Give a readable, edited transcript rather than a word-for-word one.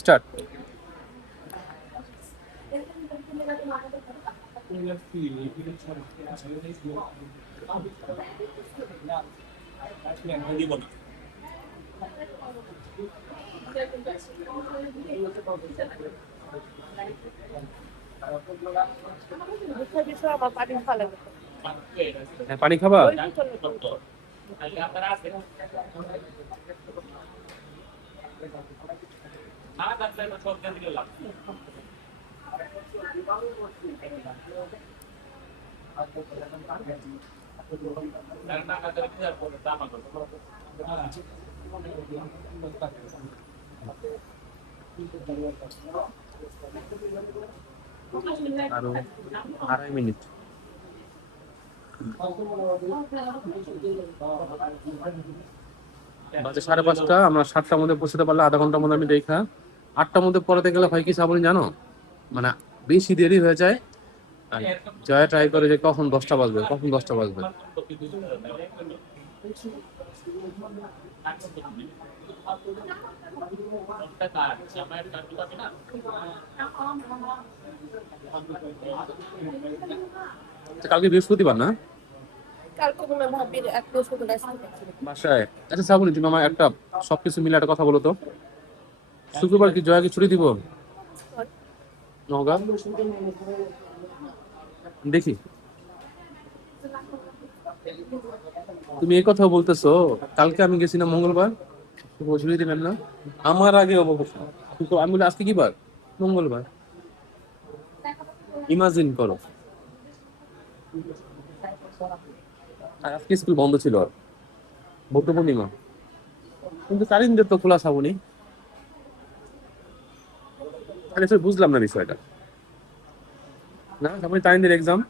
Start. হ্যাঁ, পানি খাবা? আরো 2.5 মিনিট। বাজে 5:30, আমরা 7টার মধ্যে পৌঁছতে পারলে আধা ঘন্টার মধ্যে আমি দেখা 8টার মধ্যে পড়াতে গেলে হয় কি শ্রাবণী জানো, মানে বেশি দেরি হয়ে যায়। আর জয়া ট্রাই করে যে কখন 10টা বাজবে, কখন 10টা বাজবে। কালকে বৃহস্পতিবার না? বাসায়। আচ্ছা শ্রাবণী, তুমি আমার একটা সবকিছু মিলে একটা কথা বলো তো, শুক্রবার কি জয়াকে ছুটি দিব? নওগাঁ দেখি। তুমি এই কথা বলতেছো, কালকে আমি গেছি না মঙ্গলবার, ছুটি দিবেন না? আমার আগে অবশ্য আমি বলি আজকে কি বার? মঙ্গলবার। ইমাজিন করো, আর আজকে স্কুল বন্ধ ছিল, আর বৌদ্ধ পূর্ণিমা, কিন্তু কারিনদের তো খোলা শ্রাবণী। আমি আসলে বুঝলাম না বিষয়টা। না শ্রাবণী, তারিনদের এক্সাম।